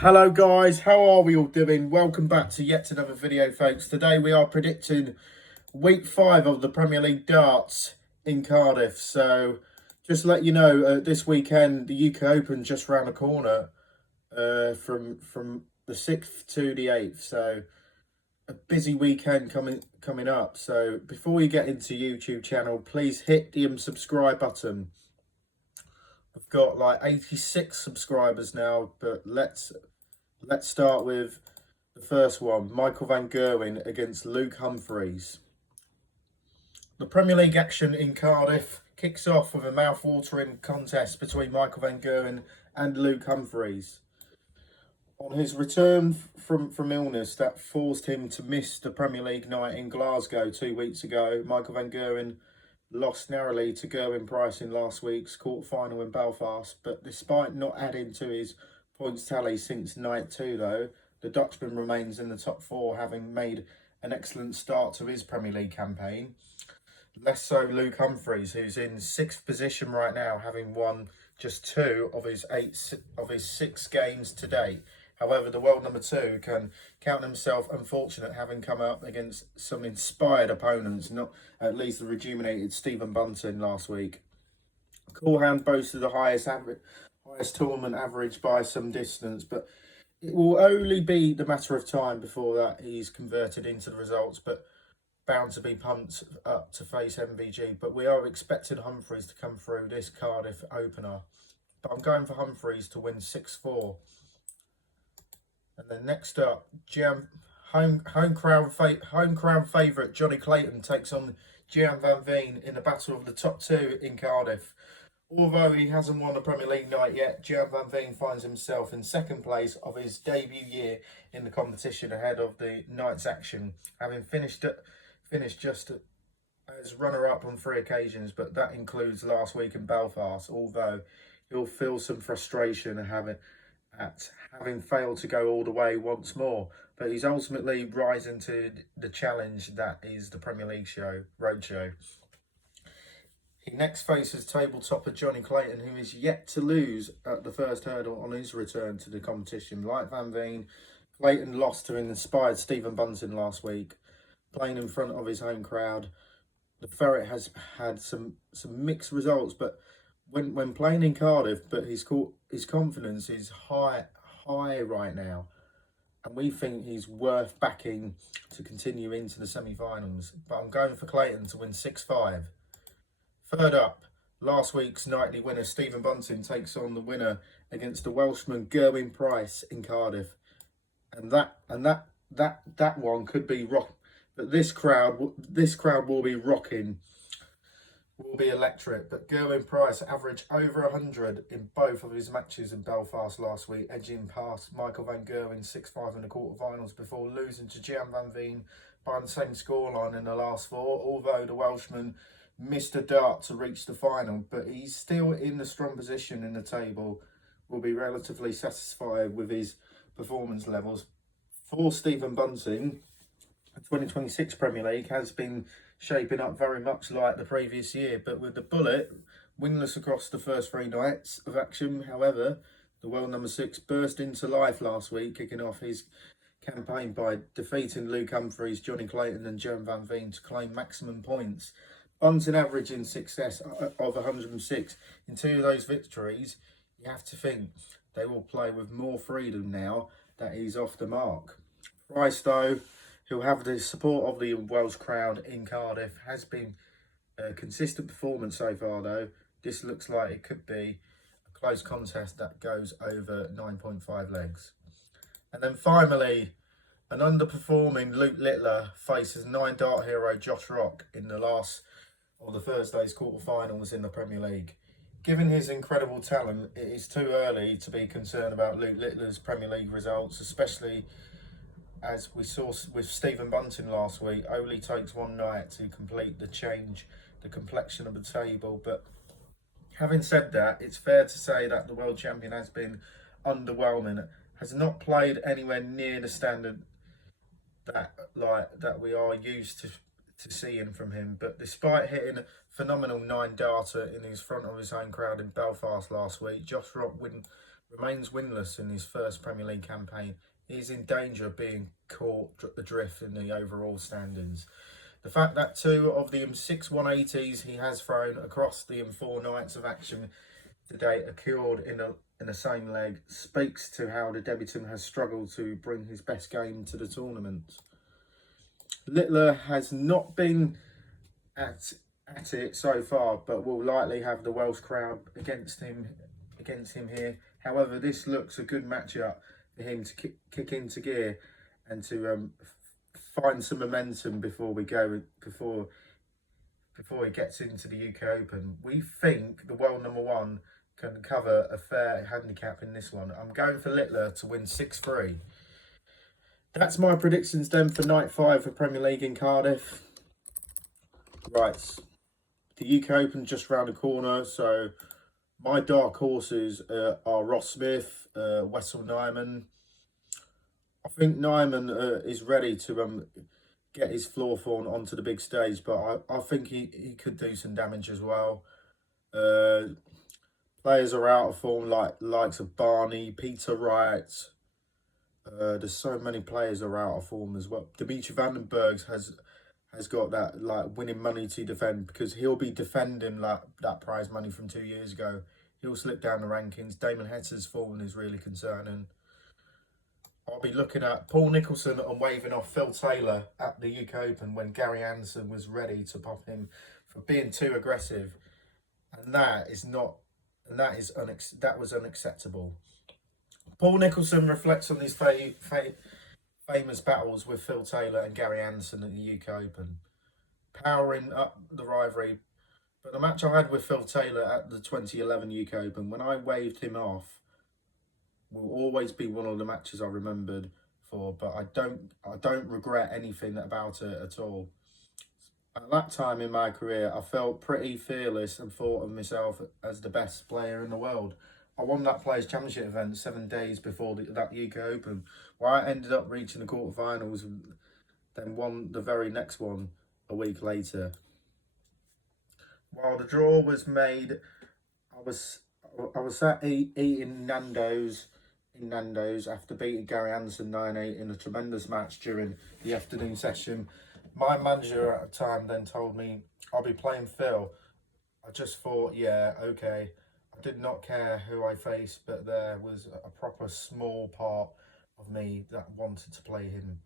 Hello guys, how are we all doing? Welcome back to yet another video, folks. Today we are predicting week 5 of the Premier League darts in Cardiff. So just to let you know, this weekend the UK Open just round the corner from the 6th to the 8th. So a busy weekend coming up. So before you get into YouTube channel, please hit the subscribe button. I've got like 86 subscribers now, but let's start with the first one. Michael van Gerwen against Luke Humphries. The Premier League action in Cardiff kicks off with a mouth-watering contest between Michael van Gerwen and Luke Humphries. On his return from illness that forced him to miss the Premier League night in Glasgow 2 weeks ago, Michael van Gerwen lost narrowly to Gerwyn Price in last week's quarter-final in Belfast. But despite not adding to his points tally since night 2, though, the Dutchman remains in the top 4, having made an excellent start to his Premier League campaign. Less so Luke Humphries, who's in 6th position right now, having won just 2 of his 6 games to date. However, the world number 2 can count himself unfortunate, having come up against some inspired opponents, not at least the rejuvenated Stephen Bunting last week. Coolhound boasted the highest tournament average by some distance, but it will only be the matter of time before that he's converted into the results, but bound to be pumped up to face MVG. But we are expecting Humphries to come through this Cardiff opener. But I'm going for Humphries to win 6-4. And then next up, home crown favourite Jonny Clayton takes on Gian van Veen in the battle of the top 2 in Cardiff. Although he hasn't won a Premier League night yet, Gian van Veen finds himself in 2nd place of his debut year in the competition ahead of the night's action, having finished just as runner-up on 3 occasions, but that includes last week in Belfast, although he'll feel some frustration at having failed to go all the way once more. But he's ultimately rising to the challenge that is the Premier League roadshow. He next faces table topper Jonny Clayton, who is yet to lose at the first hurdle on his return to the competition. Like Van Veen, Clayton lost to an inspired Stephen Bunting last week, playing in front of his home crowd. The Ferret has had some mixed results, but when playing in Cardiff, but his confidence is high right now, and we think he's worth backing to continue into the semi-finals. But I'm going for Clayton to win 6-5. Third up, last week's nightly winner Stephen Bunting takes on the winner against the Welshman Gerwyn Price in Cardiff, and that one could be rock. But this crowd will be rocking. Will be electric. But Gerwyn Price averaged over 100 in both of his matches in Belfast last week, edging past Michael van Gerwen 6-5 in the quarterfinals before losing to Gian van Veen by the same scoreline in the last 4. Although the Welshman missed a dart to reach the final, but he's still in the strong position in the table. Will be relatively satisfied with his performance levels. For Stephen Bunting, the 2026 Premier League has been shaping up very much like the previous year, but with the Bullet winless across the first 3 nights of action. However, the world number 6 burst into life last week, kicking off his campaign by defeating Luke Humphries, Jonny Clayton and Gerwyn van Veen to claim maximum points. Bunting averaging success of 106. In 2 of those victories, you have to think they will play with more freedom now that he's off the mark. Price, though, who'll have the support of the Welsh crowd in Cardiff, has been a consistent performance so far, though. This looks like it could be a close contest that goes over 9.5 legs. And then finally, an underperforming Luke Littler faces 9-dart hero Josh Rock in the last of the Thursday's quarterfinals in the Premier League. Given his incredible talent, it is too early to be concerned about Luke Littler's Premier League results, especially as we saw with Stephen Bunting last week. Only takes 1 night to complete the complexion of the table. But having said that, it's fair to say that the world champion has been underwhelming, has not played anywhere near the standard that we are used to seeing from him. But despite hitting a phenomenal 9-darter in his front of his home crowd in Belfast last week, Josh Rock remains winless in his first Premier League campaign. He's in danger of being caught adrift in the overall standings. The fact that 2 of the 6 180s he has thrown across the 4 nights of action to date occurred in the same leg speaks to how the debutant has struggled to bring his best game to the tournament. Littler has not been at it so far, but will likely have the Welsh crowd against him here. However, this looks a good matchup for him to kick into gear and to find some momentum before he gets into the UK Open. We think the world #1 can cover a fair handicap in this one. I'm going for Littler to win 6-3. That's my predictions then for night 5 for Premier League in Cardiff. Right, the UK Open just round the corner, so my dark horses are Ross Smith, Wessel Nyman. I think Nyman is ready to get his floor form onto the big stage, but I think he could do some damage as well. Players are out of form, like likes of Barney, Peter Wright. There's so many players are out of form as well. Dimitri Vandenberg has got that like winning money to defend, because he'll be defending like that prize money from 2 years ago. He'll slip down the rankings. Damon Hetter's form is really concerning. I'll be looking at Paul Nicholson and waving off Phil Taylor at the UK Open when Gary Anderson was ready to pop him for being too aggressive, and that was unacceptable. Paul Nicholson reflects on his famous battles with Phil Taylor and Gary Anderson at the UK Open, powering up the rivalry. But the match I had with Phil Taylor at the 2011 UK Open, when I waved him off, will always be one of the matches I remembered for. But I don't regret anything about it at all. At that time in my career, I felt pretty fearless and thought of myself as the best player in the world. I won that Players' Championship event 7 days before that UK Open, where I ended up reaching the quarterfinals and then won the very next one a week later. While the draw was made, I was sat eating Nando's after beating Gary Anderson 9-8 in a tremendous match during the afternoon session. My manager at the time then told me I'll be playing Phil. I just thought, yeah, okay. I did not care who I faced, but there was a proper small part of me that wanted to play him.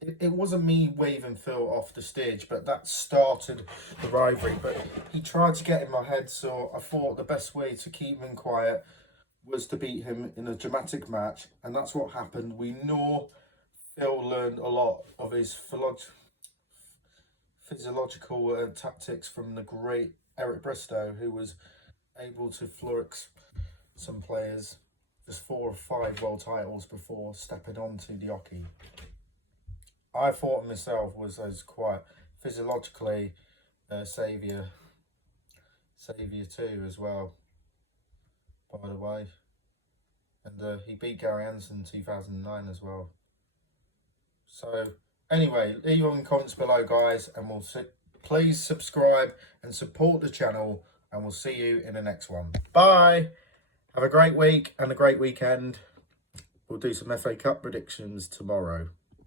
It wasn't me waving Phil off the stage, but that started the rivalry. But he tried to get in my head, so I thought the best way to keep him quiet was to beat him in a dramatic match, and that's what happened. We know Phil learned a lot of his physiological tactics from the great Eric Bristow, who was able to flourish some players, just 4 or 5 world titles before stepping onto the hockey. I thought of myself was as quite physiologically saviour too as well, by the way. And he beat Gary Anderson in 2009 as well. So anyway, leave your comments below, guys, and please subscribe and support the channel, and we'll see you in the next one. Bye. Have a great week and a great weekend. We'll do some FA Cup predictions tomorrow.